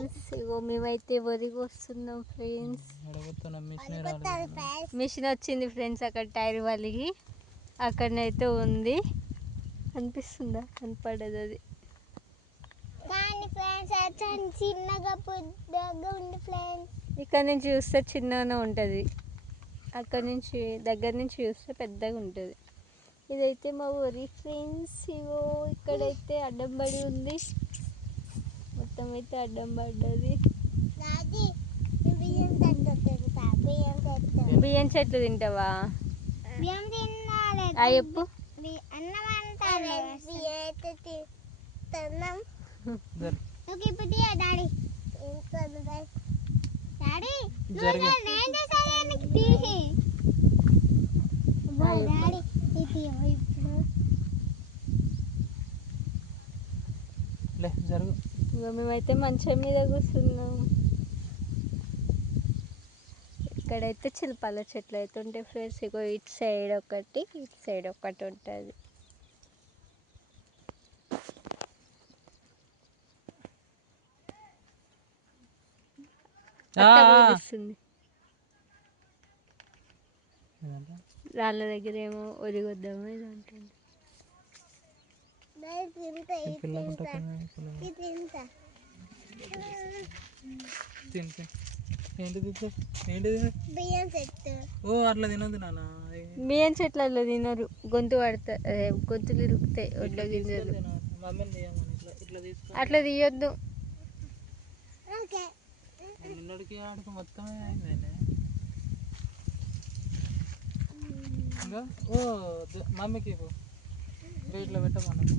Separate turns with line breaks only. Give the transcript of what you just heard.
Friends. ఇగో మేమైతే వరికి వస్తున్నాం ఫ్రెండ్స్.
మిషన్
వచ్చింది ఫ్రెండ్స్ అక్కడ టైర్ వలిగి. అక్కడనైతే ఉంది. అనిపిస్తుందా? కనపడదు అది.
కానీ ఫ్రెండ్స్ అచ్చా చిన్నగా పెద్దగా ఉంది ఫ్రెండ్స్.
ఇక్కడ నుంచి చూస్తే చిన్నగానే ఉంటుంది. అక్కడ నుంచి దగ్గర నుంచి చూస్తే పెద్దగా ఉంటుంది. ఇదైతే మా ఊరి ఫ్రెండ్స్. ఇగో ఇక్కడైతే అడ్డం పడి ఉంది. మొత్తం అయితే అడ్డం పడ్డది.
బియ్యం
చెట్లు తింటావా? ఆ చెప్పు.
జరిగే.
ఇగో మేమైతే మంచం మీద కూర్చున్నాం. ఇక్కడైతే చిలపాల చెట్లు అయితే ఉంటాయి ఫ్రెండ్స్. ఇగో ఇటు సైడ్ ఒకటి ఇటు సైడ్ ఒకటి ఉంటుంది? రాళ్ళ దగ్గర ఏమో ఒరిగొద్దామో ఇది ఉంటుంది
తిను తిను. ఏంటిది? ఏంటిది?
బియ్యం చెట్టు.
ఓ అట్లా తినొద్దు నాన్న.
బియ్యం చెట్లలో తినరు. గొంతు పడతా గొంతులు ఇరుకుతాయి ఒడ్ల గింజలు.
మమ్మీని తీయమని ఇట్లా ఇట్లా తీసుకో
అట్లా తీయొద్దు.
ఓకే.
నిన్నటికి ఆడికి మొత్తమే అయిందండి ఇంకా? ఓ మమ్మీకి ఇవ్వు. ఇట్లా పెట్టమన్నాను